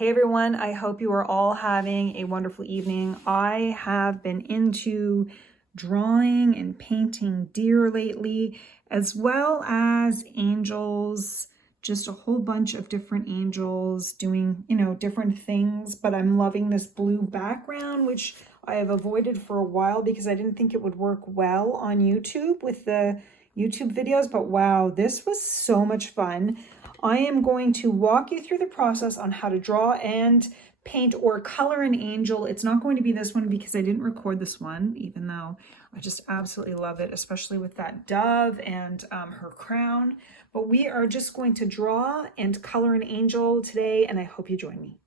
Hey everyone, I hope you are all having a wonderful evening. I have been into drawing and painting deer lately, as well as angels, just a whole bunch of different angels doing, different things, but I'm loving this blue background, which I have avoided for a while because I didn't think it would work well on YouTube with the YouTube videos, but wow, this was so much fun. I am going to walk you through the process on how to draw and paint or color an angel. It's not going to be this one because I didn't record this one, even though I just absolutely love it, especially with that dove and her crown. But we are just going to draw and color an angel today, and I hope you join me.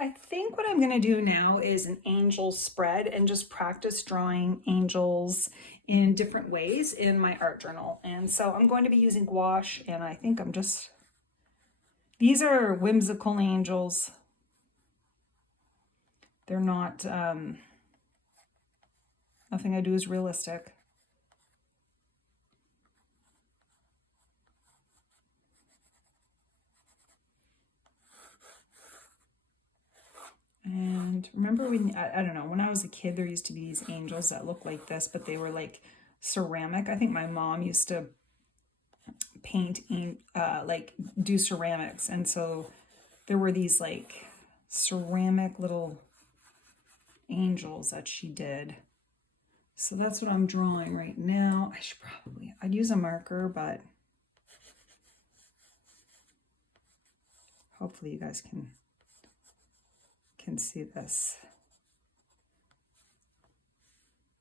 I think what I'm going to do now is an angel spread and just practice drawing angels in different ways in my art journal. And so I'm going to be using gouache, and I think these are whimsical angels. They're not, nothing I do is realistic. And remember when, I don't know, when I was a kid, there used to be these angels that looked like this, but they were like ceramic. I think my mom used to paint, do ceramics. And so there were these like ceramic little angels that she did. So that's what I'm drawing right now. I'd use a marker, but hopefully you guys can see this.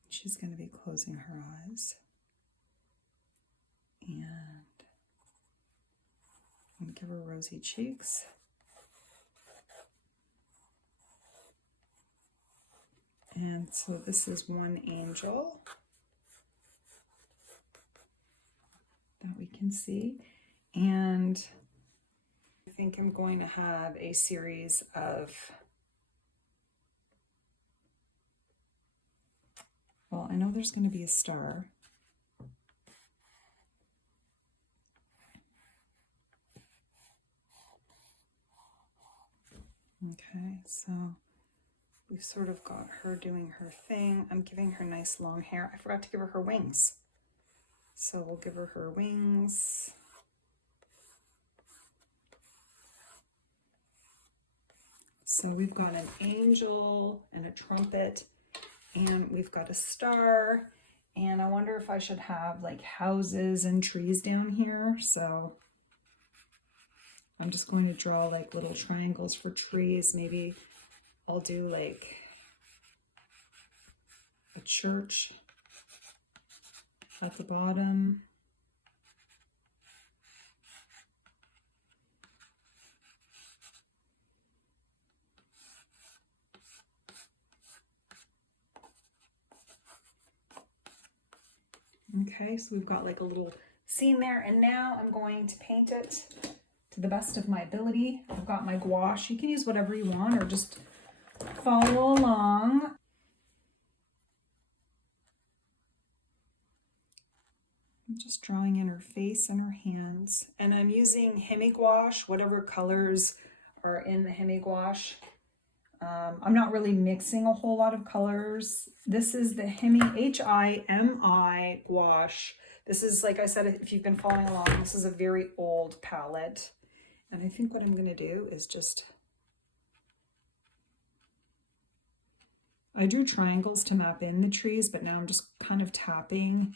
She's going to be closing her eyes. And I'm going to give her rosy cheeks. And so this is one angel that we can see. And I think I'm going to have a series of, well, I know there's going to be a star. Okay, so we've sort of got her doing her thing. I'm giving her nice long hair. I forgot to give her wings. So we'll give her wings. So we've got an angel and a trumpet, and we've got a star. And I wonder if I should have like houses and trees down here. So I'm just going to draw like little triangles for trees. Maybe I'll do like a church at the bottom. Okay, so we've got like a little scene there, and now I'm going to paint it to the best of my ability. I've got my gouache. You can use whatever you want or just follow along. I'm just drawing in her face and her hands, and I'm using hemi gouache, whatever colors are in the hemi gouache. I'm not really mixing a whole lot of colors. This is the Hemi, H-I-M-I gouache. This is, like I said, if you've been following along, this is a very old palette. And I think what I'm going to do is just, I drew triangles to map in the trees, but now I'm just kind of tapping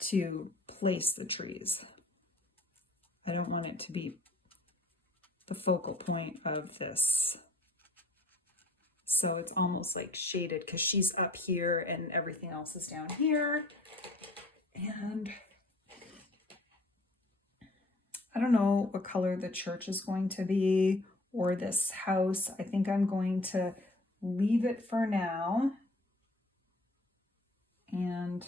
to place the trees. I don't want it to be the focal point of this. So it's almost like shaded because she's up here and everything else is down here. And I don't know what color the church is going to be or this house. I think I'm going to leave it for now and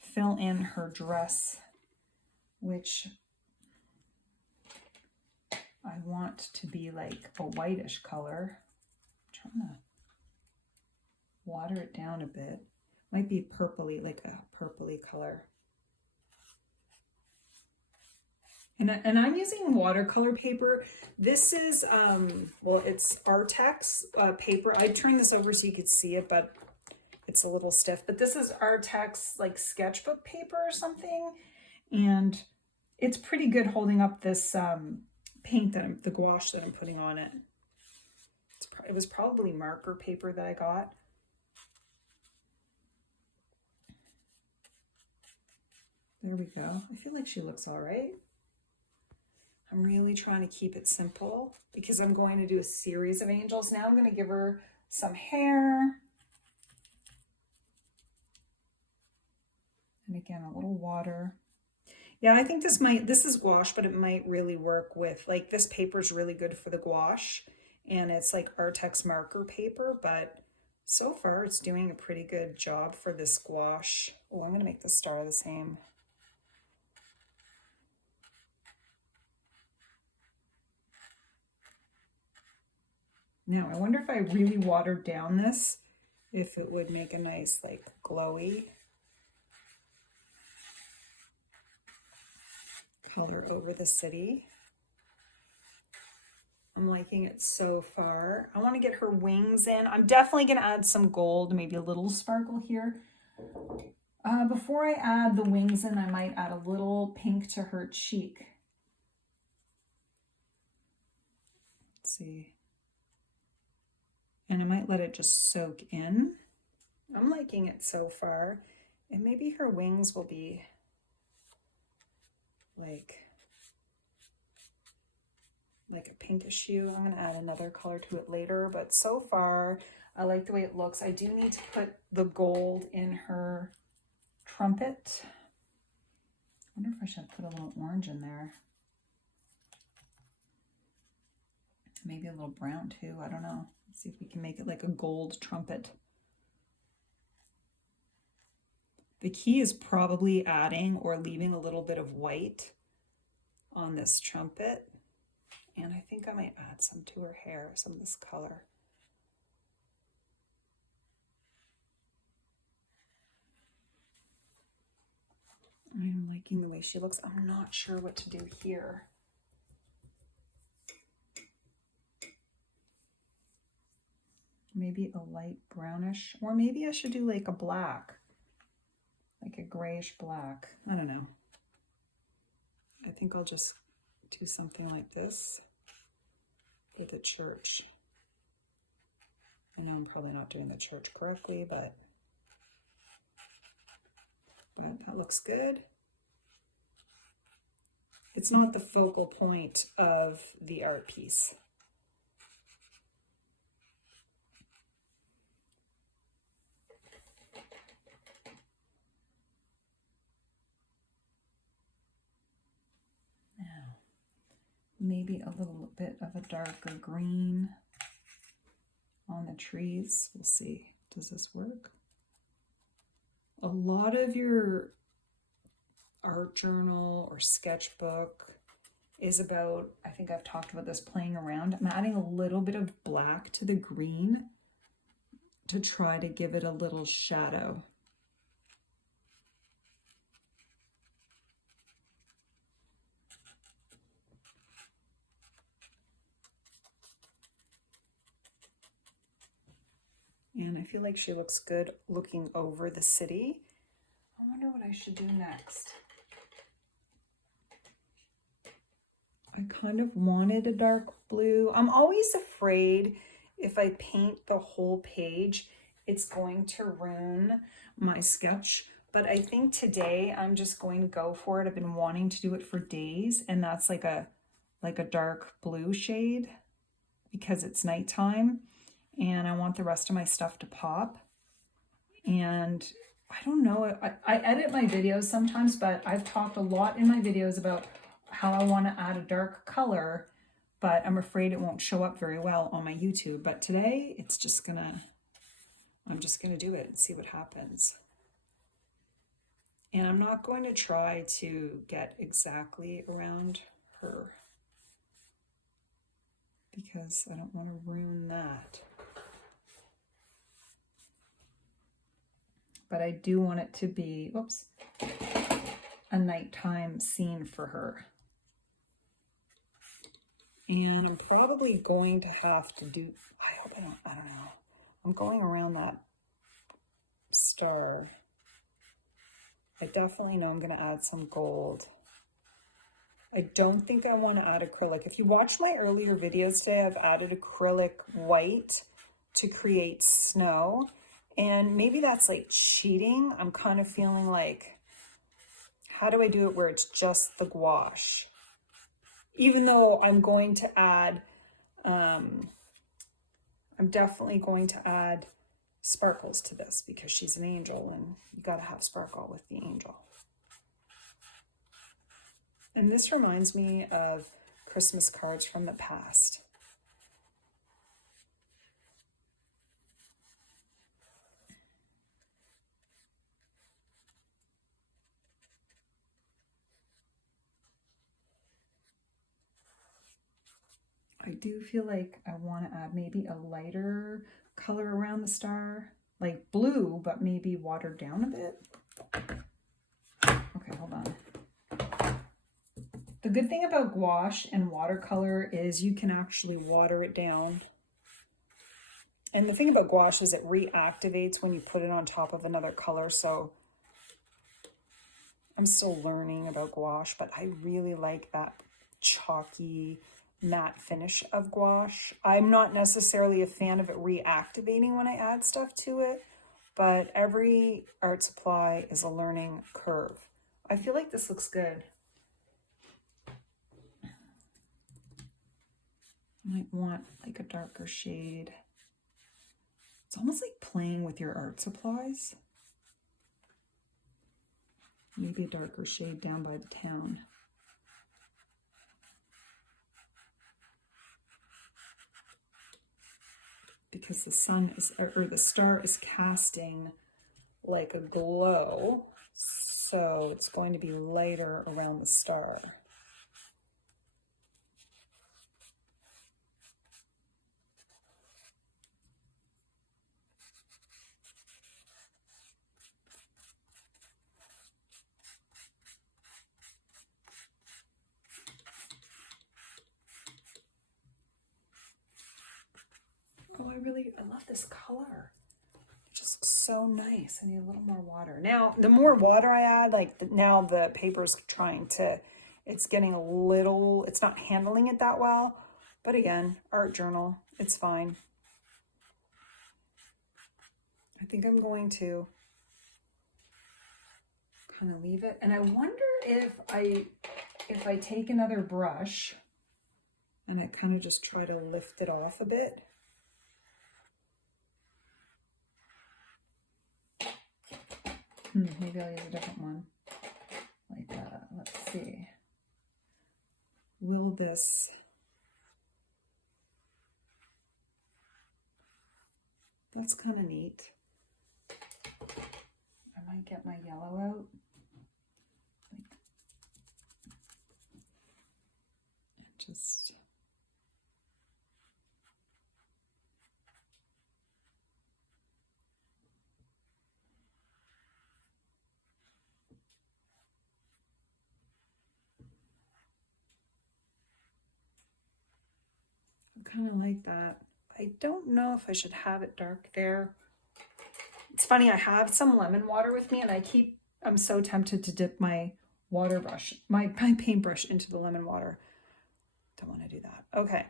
fill in her dress, which I want to be like a whitish color. I'm trying to water it down a bit. Might be purpley, like a purpley color. And I'm using watercolor paper. This is, well, it's Artex paper. I turned this over so you could see it, but it's a little stiff. But this is Artex like sketchbook paper or something. And it's pretty good holding up this paint the gouache that I'm putting on it. It was probably marker paper that I got. There we go. I feel like she looks all right. I'm really trying to keep it simple because I'm going to do a series of angels. Now I'm going to give her some hair. And again, a little water. Yeah, I think this is gouache, but it might really work with, like, this paper is really good for the gouache. And it's like Artex marker paper, but so far it's doing a pretty good job for this gouache. Oh, I'm going to make the star the same. Now, I wonder if I really watered down this, if it would make a nice, like, glowy color over the city. I'm liking it so far. I want to get her wings in. I'm definitely going to add some gold, maybe a little sparkle here. Before I add the wings in, I might add a little pink to her cheek. Let's see. And I might let it just soak in. I'm liking it so far. And maybe her wings will be like a pinkish hue. I'm going to add another color to it later, but so far I like the way it looks. I do need to put the gold in her trumpet. I wonder if I should put a little orange in there. Maybe a little brown too. I don't know. Let's see if we can make it like a gold trumpet. The key is probably adding or leaving a little bit of white on this trumpet. And I think I might add some to her hair, some of this color. I'm liking the way she looks. I'm not sure what to do here. Maybe a light brownish, or maybe I should do like a black, like a grayish black. I don't know. I think I'll just do something like this for the church. I know I'm probably not doing the church correctly, but that looks good. It's not the focal point of the art piece. Now, maybe a little bit of a darker green on the trees. We'll see. Does this work? A lot of your art journal or sketchbook is about, I think I've talked about this, playing around. I'm adding a little bit of black to the green to try to give it a little shadow. And I feel like she looks good looking over the city. I wonder what I should do next. I kind of wanted a dark blue. I'm always afraid if I paint the whole page, it's going to ruin my sketch. But I think today I'm just going to go for it. I've been wanting to do it for days, and that's like a dark blue shade because it's nighttime and I want the rest of my stuff to pop. And I don't know, I edit my videos sometimes, but I've talked a lot in my videos about how I want to add a dark color, but I'm afraid it won't show up very well on my YouTube. But today I'm just gonna do it and see what happens. And I'm not going to try to get exactly around her because I don't want to ruin that. But I do want it to be, a nighttime scene for her. And I'm probably going to have to do, I don't know. I'm going around that star. I definitely know I'm going to add some gold. I don't think I want to add acrylic. If you watch my earlier videos today, I've added acrylic white to create snow. And maybe that's like cheating. I'm kind of feeling like, how do I do it where it's just the gouache? Even though I'm going to add, I'm definitely going to add sparkles to this because she's an angel and you got to have sparkle with the angel. And this reminds me of Christmas cards from the past. I do feel like I want to add maybe a lighter color around the star, like blue, but maybe watered down a bit. Okay, hold on. The good thing about gouache and watercolor is you can actually water it down. And the thing about gouache is it reactivates when you put it on top of another color. So I'm still learning about gouache, but I really like that chalky matte finish of gouache. I'm not necessarily a fan of it reactivating when I add stuff to it, but every art supply is a learning curve. I feel like this looks good. Might want like a darker shade. It's almost like playing with your art supplies. Maybe a darker shade down by the town. Because the sun is, or the star is casting like a glow, so it's going to be lighter around the star. Oh, I love this color. Just so nice. I need a little more water. Now, the more water I add, like now the paper's it's getting a little, it's not handling it that well. But again, art journal, it's fine. I think I'm going to kind of leave it. And I wonder if I take another brush and I kind of just try to lift it off a bit. Maybe I'll use a different one. Like that. Let's see. Will this... That's kind of neat. I might get my yellow out. And just... kind of like that. I don't know if I should have it dark there. It's funny, I have some lemon water with me and I'm so tempted to dip my water brush, my paintbrush into the lemon water. Don't want to do that. Okay.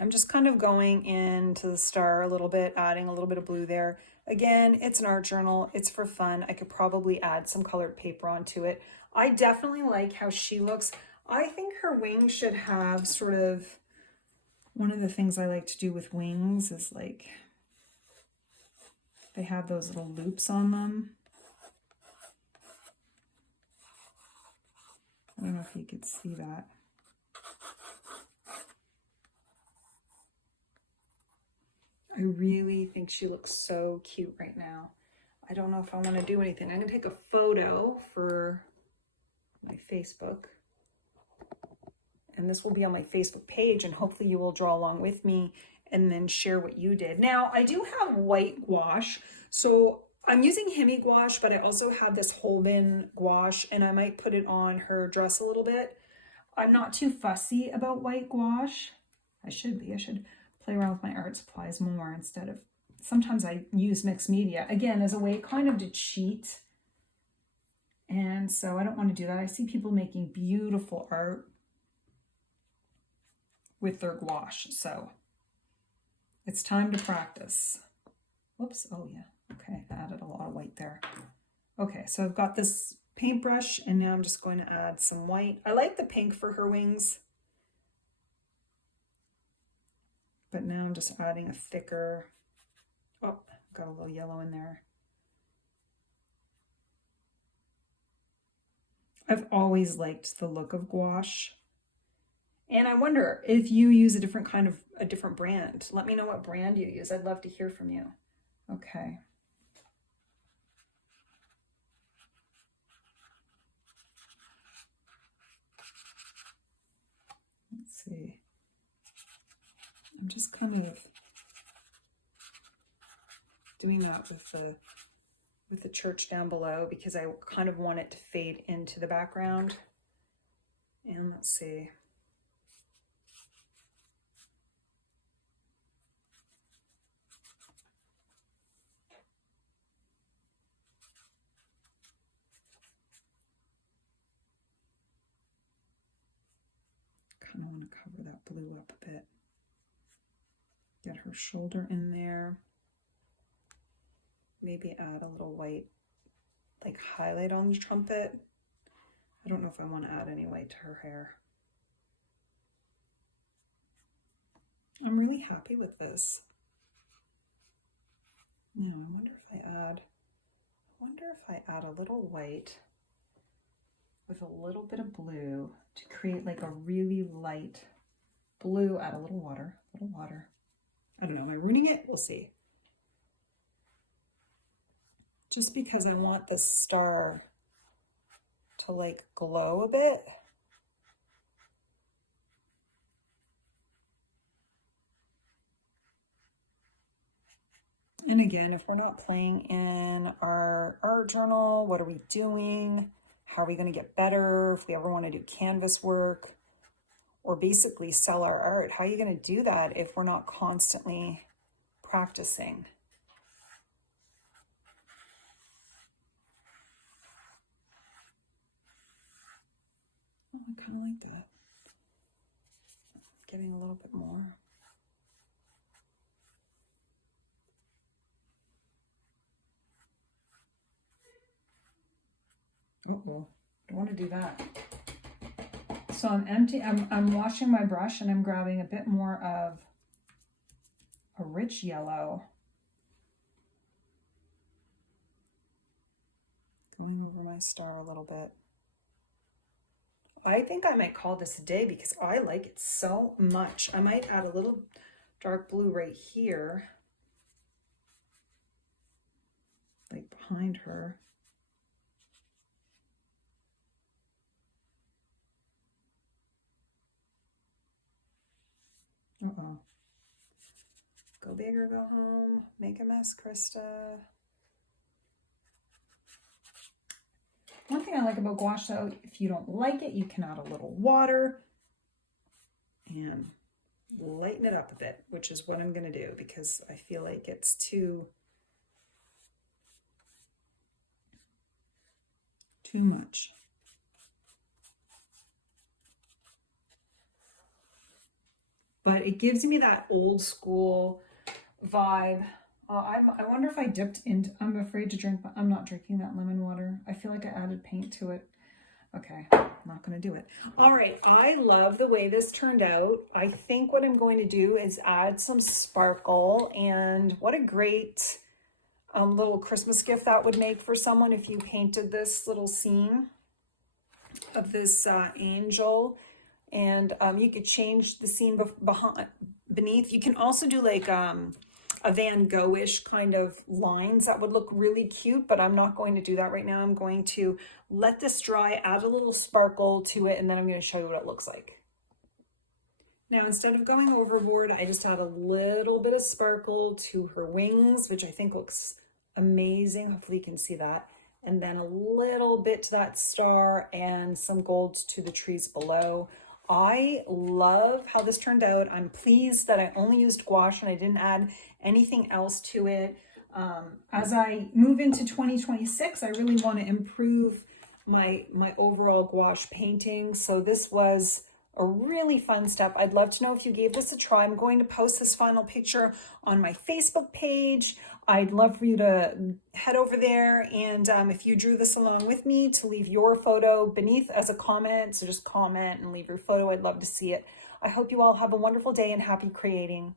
I'm just kind of going into the star a little bit, adding a little bit of blue there. Again, it's an art journal. It's for fun. I could probably add some colored paper onto it. I definitely like how she looks. I think her wings should have sort of... One of the things I like to do with wings is like, they have those little loops on them. I don't know if you could see that. I really think she looks so cute right now. I don't know if I want to do anything. I'm going to take a photo for my Facebook. And this will be on my Facebook page, and hopefully you will draw along with me and then share what you did. Now, I do have white gouache, so I'm using Hemi gouache, but I also have this Holbein gouache, and I might put it on her dress a little bit. I'm not too fussy about white gouache. I should be. I should play around with my art supplies more instead of, sometimes I use mixed media, again, as a way kind of to cheat. And so I don't want to do that. I see people making beautiful art with their gouache. So it's time to practice. Whoops. Oh yeah. Okay. I added a lot of white there. Okay. So I've got this paintbrush and now I'm just going to add some white. I like the pink for her wings, but now I'm just adding a thicker, oh, got a little yellow in there. I've always liked the look of gouache. And I wonder if you use a different brand. Let me know what brand you use. I'd love to hear from you. Okay. Let's see. I'm just kind of doing that with the church down below because I kind of want it to fade into the background. And let's see. Kind of want to cover that blue up a bit. Get her shoulder in there. Maybe add a little white, like highlight on the trumpet. I don't know if I want to add any white to her hair. I'm really happy with this. Now, I wonder if I add a little white with a little bit of blue to create like a really light blue. Add a little water. I don't know, am I ruining it? We'll see. Just because I want the star to like glow a bit. And again, if we're not playing in our art journal, what are we doing? How are we going to get better? If we ever want to do canvas work or basically sell our art, how are you going to do that if we're not constantly practicing? Oh, I kind of like that. Getting a little bit more. Uh-oh, don't want to do that. So I'm washing my brush and I'm grabbing a bit more of a rich yellow. Going over my star a little bit. I think I might call this a day because I like it so much. I might add a little dark blue right here, like behind her. Uh-oh. Go big or go home. Make a mess, Krista. One thing I like about gouache though, if you don't like it, you can add a little water and lighten it up a bit, which is what I'm going to do because I feel like it's too much. But it gives me that old school vibe. I wonder if I dipped into, I'm afraid to drink, but I'm not drinking that lemon water. I feel like I added paint to it. Okay, I'm not going to do it. All right, I love the way this turned out. I think what I'm going to do is add some sparkle, and what a great little Christmas gift that would make for someone if you painted this little scene of this angel. And you could change the scene beneath. You can also do like a Van Gogh-ish kind of lines that would look really cute, but I'm not going to do that right now. I'm going to let this dry, add a little sparkle to it, and then I'm going to show you what it looks like. Now, instead of going overboard, I just add a little bit of sparkle to her wings, which I think looks amazing. Hopefully you can see that. And then a little bit to that star and some gold to the trees below. I love how this turned out. I'm pleased that I only used gouache and I didn't add anything else to it. As I move into 2026, I really want to improve my overall gouache painting. So this was a really fun step. I'd love to know if you gave this a try. I'm going to post this final picture on my Facebook page. I'd love for you to head over there, and if you drew this along with me, to leave your photo beneath as a comment. So just comment and leave your photo. I'd love to see it. I hope you all have a wonderful day and happy creating.